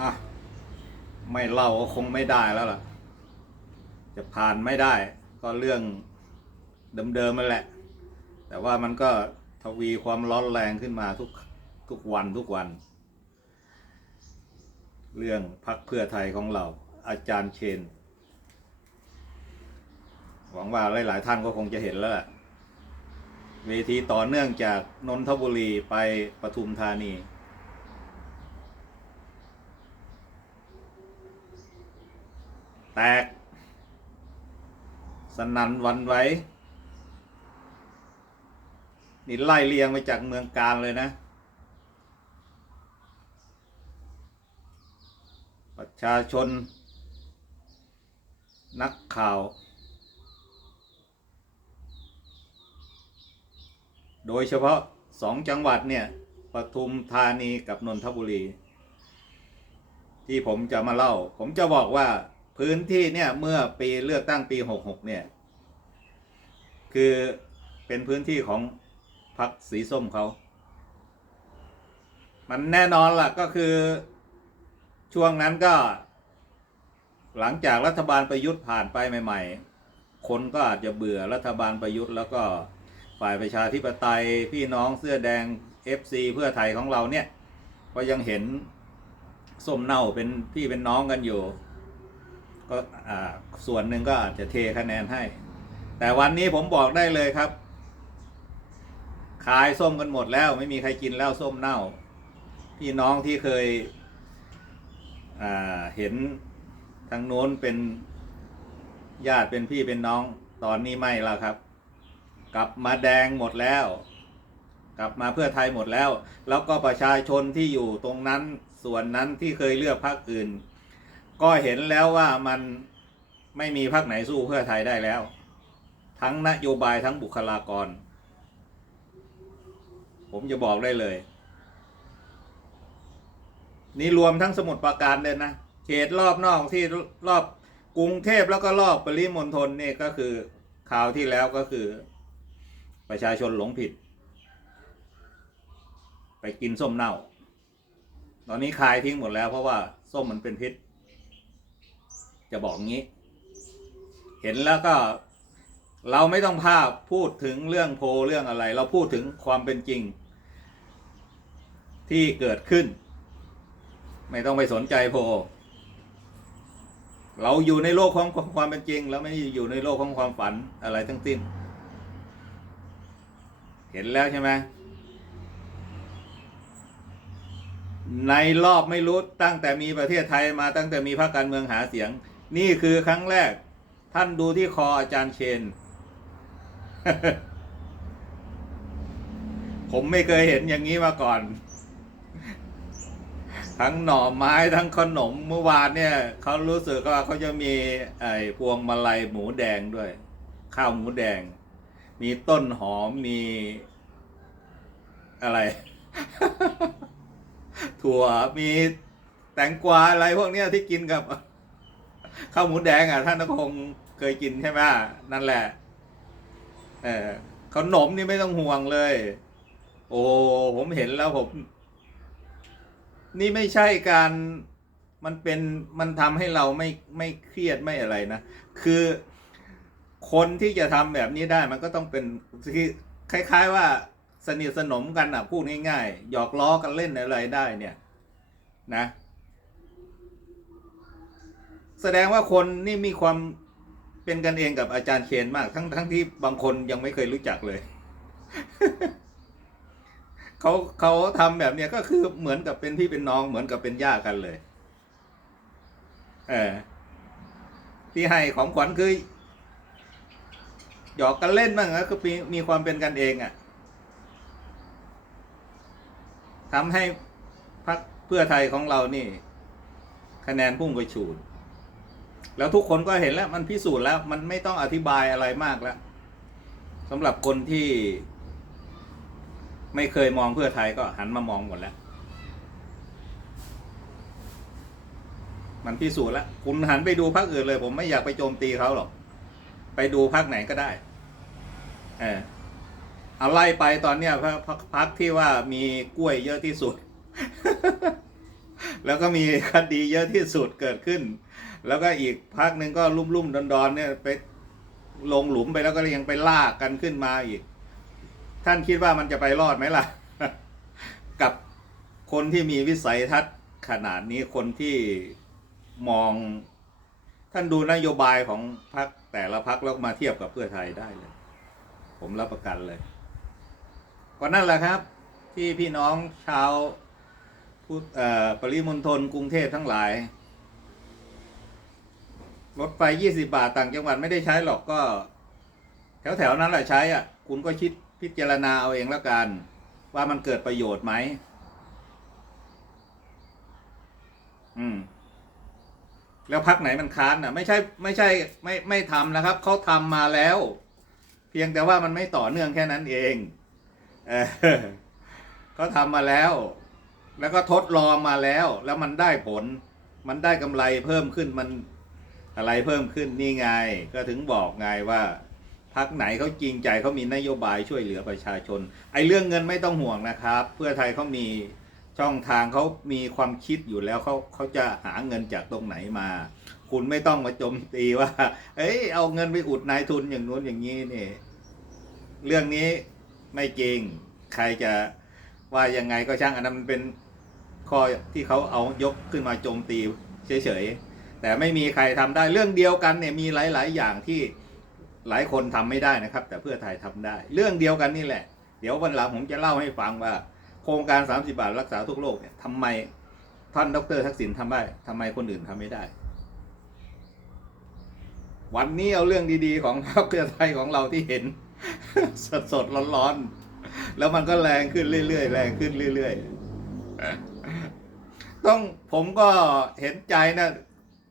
อะ ไม่เล่าก็คงไม่ได้แล้วล่ะ จะผ่านไม่ได้ ก็เรื่องเดิมๆมันแหละ แต่ว่ามันก็ทวีความร้อนแรงขึ้นมาทุกทุกวันทุกวัน เรื่องพักเพื่อไทยของเรา อาจารย์เชน หวังว่าหลาย ๆ ท่านก็คงจะเห็นแล้วล่ะเวทีต่อเนื่องจากนนทบุรีไปปทุมธานี แตก สนั่นวันไหวนี่ไล่เลียงมาจากเมืองการเลยนะ ประชาชน นักข่าว โดยเฉพาะสองจังหวัดเนี่ยปทุมธานีกับนนทบุรี ที่ผมจะมาเล่า ผมจะบอกว่า พื้นที่เนี่ยเมื่อปีเลือกตั้งปี66เนี่ย คือเป็นพื้นที่ของพรรคสีส้มเขา มันแน่นอนล่ะก็คือช่วงนั้นก็ หลังจากรัฐบาลประยุทธ์ผ่านไปใหม่ ๆ คนก็อาจจะเบื่อรัฐบาลประยุทธ์แล้วก็ฝ่ายประชาธิปไตยพี่น้องเสื้อแดง FC เพื่อไทยของเราเนี่ย ก็ยังเห็นส้มเน่าเป็นพี่เป็นน้องกันอยู่ ก็ส่วนหนึ่งก็อาจจะเทคะแนนให้ แต่วันนี้ผมบอกได้เลยครับ ขายส้มกันหมดแล้ว ไม่มีใครกินแล้วส้มเน่า พี่น้องที่เคยเห็นทางโน้นเป็นญาติเป็นพี่เป็นน้องตอนนี้ไม่แล้วครับ กลับมาแดงหมดแล้ว กลับมาเพื่อไทยหมดแล้ว แล้วก็ประชาชนที่อยู่ตรงนั้นส่วนนั้นที่เคยเลือกพรรคอื่น ก็เห็นแล้วว่ามันไม่มีพรรคไหนสู้เพื่อไทยได้แล้ว ทั้งนโยบายทั้งบุคลากร ผมจะบอกได้เลย นี่รวมทั้งสมุทรปราการเลยนะ เขตรอบนอกที่รอบกรุงเทพแล้วก็รอบปริมณฑลนี่ก็คือข่าวที่แล้วก็คือ ประชาชนหลงผิด ไปกินส้มเน่า ตอนนี้คายทิ้งหมดแล้วเพราะว่าส้มมันเป็นพิษ จะบอกงี้ เห็นแล้วก็ เราไม่ต้องภาพพูดถึงเรื่องโพเรื่องอะไร เราพูดถึงความเป็นจริง ที่เกิดขึ้น ไม่ต้องไปสนใจโพเราอยู่ในโลกของความเป็นจริงแล้วไม่ได้อยู่ในโลกของความฝันอะไรทั้งสิ้น เห็นแล้วใช่ไหมในรอบไม่รู้ตั้งแต่มีประเทศไทยมาตั้งแต่มีพรรคการเมืองหาเสียง นี่คือครั้งแรก ท่านดูที่คออาจารย์เชน ผมไม่เคยเห็นอย่างนี้มาก่อน ทั้งหน่อไม้ทั้งขนมเมื่อวานเนี่ยเขารู้สึกว่าเขาจะมีไอ้พวงมาลัยหมูแดงด้วย ข้าวหมูแดง มีต้นหอมมีอะไร ถั่วมีแตงกวาอะไรพวกเนี้ยที่กินกับ ข้าวหมูแดงอะท่านก็คงเคยกินใช่ไหมนั่นแหละ เออขนมนี่ไม่ต้องห่วงเลย โอ้ผมเห็นแล้วผม นี่ไม่ใช่การมันเป็นมันทำให้เราไม่ไม่เครียดไม่อะไรนะ คือคนที่จะทำแบบนี้ได้มันก็ต้องเป็นที่คล้าย ๆ ว่าสนิทสนมกันอะพูดง่ายๆหยอกล้อกันเล่นอะไรได้เนี่ย นะ สดงว่าคนนี่มีความเป็นกันเองกับอาจารย์เคนมาก ทั้งทั้งที่บางคนยังไม่เคยรู้จักเลย เขาเขาทำแบบเนี้ยก็คือเหมือนกับเป็นพี่เป็นน้องเหมือนกับเป็นญาติกันเลย เออที่ให้ของขวัญคือหยอกกันเล่นบ้างนะคือมีมีความเป็นกันเองอะ่ะทำให้พรรคเพื่อไทยของเรานี่ คะแนนพุ่งกระฉูด แล้วทุกคนก็เห็นแล้วมันพิสูจน์แล้วมันไม่ต้องอธิบายอะไรมากแล้วสำหรับคนที่ไม่เคยมองเพื่อไทยก็หันมามองหมดแล้ว มันพิสูจน์แล้วคุณหันไปดูพรรคอื่นเลย ผมไม่อยากไปโจมตีเขาหรอก ไปดูพรรคไหนก็ได้ เออเอาไล่ไปตอนเนี้ยพรรคพรรคที่ว่ามีกล้วยเยอะที่สุด แล้วก็มีคดีเยอะที่สุดเกิดขึ้น แล้วก็อีกพักหนึ่งก็ลุ่มลุ่มดอนดอนเนี่ยไปลงหลุมไปแล้วก็ยังไปลากกันขึ้นมาอีก ท่านคิดว่ามันจะไปรอดไหมล่ะ กับคนที่มีวิสัยทัศน์ขนาดนี้คนที่มอง ท่านดูนโยบายของพรรคแต่ละพรรคแล้วมาเทียบกับเพื่อไทยได้เลย ผมรับประกันเลยก็นั่นแหละครับ ที่พี่น้องชาวปริมณฑลกรุงเทพทั้งหลาย รถไฟยี่สิบาทต่างจังหวัดไม่ได้ใช้หรอกก็ แถวๆนั้นแหละใช้อะ คุณก็คิดพิจารณาเอาเองแล้วกัน ว่ามันเกิดประโยชน์ไหม อืม แล้วพักไหนมันค้านอะ ไม่ใช่ ไม่ใช่ ไม่ไม่ทำนะครับเขาทำมาแล้ว เพียงแต่ว่ามันไม่ต่อเนื่องแค่นั้นเองเออเขาทำมาแล้ว แล้วก็ทดลองมาแล้ว แล้วมันได้ผล มันได้กำไรเพิ่มขึ้นมัน อะไรเพิ่มขึ้นนี่ไง ก็ถึงบอกไงว่าพักไหนเขาจริงใจเขามีนโยบายช่วยเหลือประชาชน ไอ้เรื่องเงินไม่ต้องห่วงนะครับ เพื่อไทยเขามีช่องทางเขามีความคิดอยู่แล้วเขาเขาจะหาเงินจากตรงไหนมา คุณไม่ต้องมาโจมตีว่า เอ้ยเอาเงินไปอุดนายทุนอย่างนู้นอย่างนี้นี่เรื่องนี้ไม่จริงใครจะว่ายังไงก็ช่างอันนั้นมันเป็นข้อที่เขาเอายกขึ้นมาโจมตีเฉยๆ แต่ไม่มีใครทำได้เรื่องเดียวกันเนี่ยมีหลาย ๆ อย่างที่หลายคนทำไม่ได้นะครับ แต่เพื่อไทยทำได้ เรื่องเดียวกันนี่แหละ เดี๋ยววันหลังผมจะเล่าให้ฟังว่า โครงการ 30 บาทรักษาทุกโรคเนี่ยทำไมท่านดรทักษิณทำได้ทำไมคนอื่นทำไม่ได้ วันนี้เอาเรื่องดีๆ ของพรรคเพื่อไทยของเราที่เห็น สดๆร้อนๆแล้วมันก็แรงขึ้นเรื่อยๆแรงขึ้นเรื่อยๆต้องผมก็เห็นใจนะ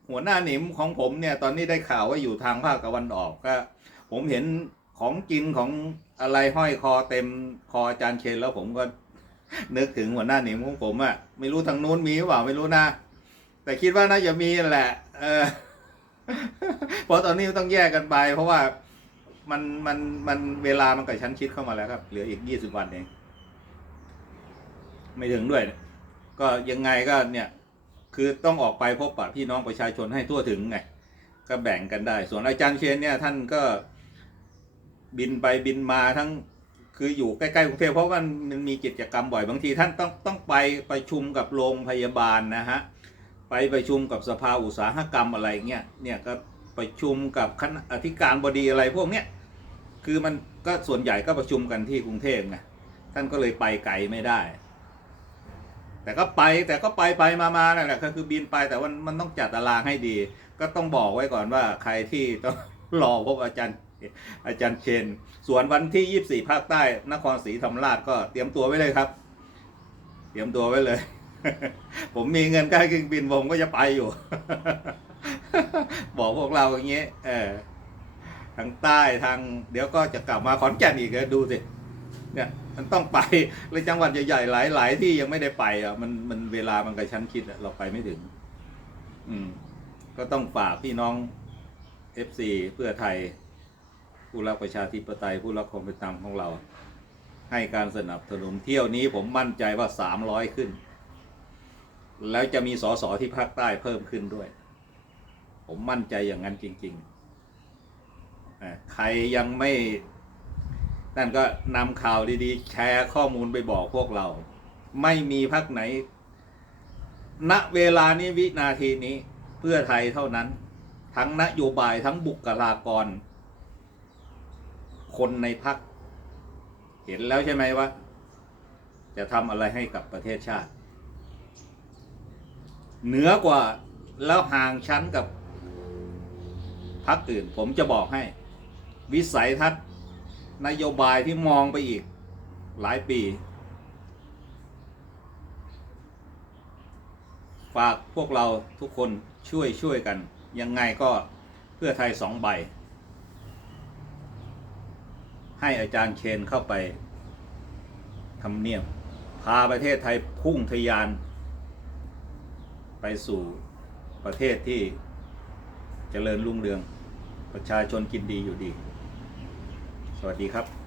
หัวหน้าหนิมของผมเนี่ยตอนนี้ได้ข่าวว่าอยู่ทางภาคตะวันออกก็ ผมเห็นของกินของอะไรห้อยคอเต็มคออาจารย์เชนแล้วผมก็นึกถึงหัวหน้าหนิมของผมอะไม่รู้ทางนู้นมีหรือเปล่าไม่รู้นะ แต่คิดว่าน่าจะมีแหละ เออพราะตอนนี้ต้องแยกกันไป เพราะว่ามันมันมันเวลามันกับชั้นชิดเข้ามาแล้วครับ เหลืออีกยี่สิบวันเอง ไม่ถึงด้วย ก็ยังไงก็เนี่ย คือต้องออกไปพบปะพี่น้องประชาชนให้ทั่วถึงไงก็แบ่งกันได้ ส่วนอาจารย์เชนเนี่ยท่านก็บินไปบินมาทั้งคืออยู่ใกล้ๆกรุงเทพเพราะว่ามันมีกิจกรรมบ่อยบางทีท่านต้องต้องไปประชุมกับโรงพยาบาลนะฮะไปประชุมกับสภาอุตสาหกรรมอะไรเงี้ยเนี่ยก็ประชุมกับคณะอธิการบดีอะไรพวกเนี้ยคือมันก็ส่วนใหญ่ก็ประชุมกันที่กรุงเทพไงท่านก็เลยไปไกลไม่ได้ แต่ก็ไปแต่ก็ไปไปมามานั่นแหละก็คือบินไปแต่ว่ามันต้องจัดตารางให้ดี ก็ต้องบอกไว้ก่อนว่าใครที่ต้องรอพบอาจารย์อาจารย์เชน ส่วนวันที่ 24 ภาคใต้ นครศรีธรรมราชก็เตรียมตัวไว้เลยครับ เตรียมตัวไว้เลย ผมมีเงินค่าเครื่องบินผมก็จะไปอยู่ บอกพวกเราอย่างเงี้ยเออทางใต้ทาง เดี๋ยวก็จะกลับมาขอนแก่นอีกเลยดูสิ เนี่ยมันต้องไปเลยจังหวัดใหญ่ๆหลาย ๆ ที่ยังไม่ได้ไปอะมันมันเวลามันกระชั้นคิดอะเราไปไม่ถึง อืม ก็ต้องฝากพี่น้อง FC เพื่อไทย ผู้รักประชาธิปไตยผู้รักความเป็นธรรมของเรา ให้การสนับสนุนเที่ยวนี้ผมมั่นใจว่าสามร้อยขึ้น แล้วจะมีสสที่ภาคใต้เพิ่มขึ้นด้วย ผมมั่นใจอย่างนั้นจริงๆใครยังไม่ นั่นก็นำข่าวดีๆ แชร์ข้อมูลไปบอกพวกเรา ไม่มีพักไหน ณเวลานี้วินาทีนี้เพื่อไทยเท่านั้น ทั้งนโยบายทั้งบุคลากร คนในพัก เห็นแล้วใช่ไหมว่า จะทำอะไรให้กับประเทศชาติ เหนือกว่าแล้วห่างชั้นกับพักอื่น ผมจะบอกให้ วิสัยทัศน์ นโยบายที่มองไปอีกหลายปี ฝากพวกเราทุกคนช่วยช่วยกัน ยังไงก็เพื่อไทยสองใบ ให้อาจารย์เชนเข้าไปทำเนียบ พาประเทศไทยพุ่งทะยาน ไปสู่ประเทศที่เจริญรุ่งเรือง ประชาชนกินดีอยู่ดี วัสดีครับ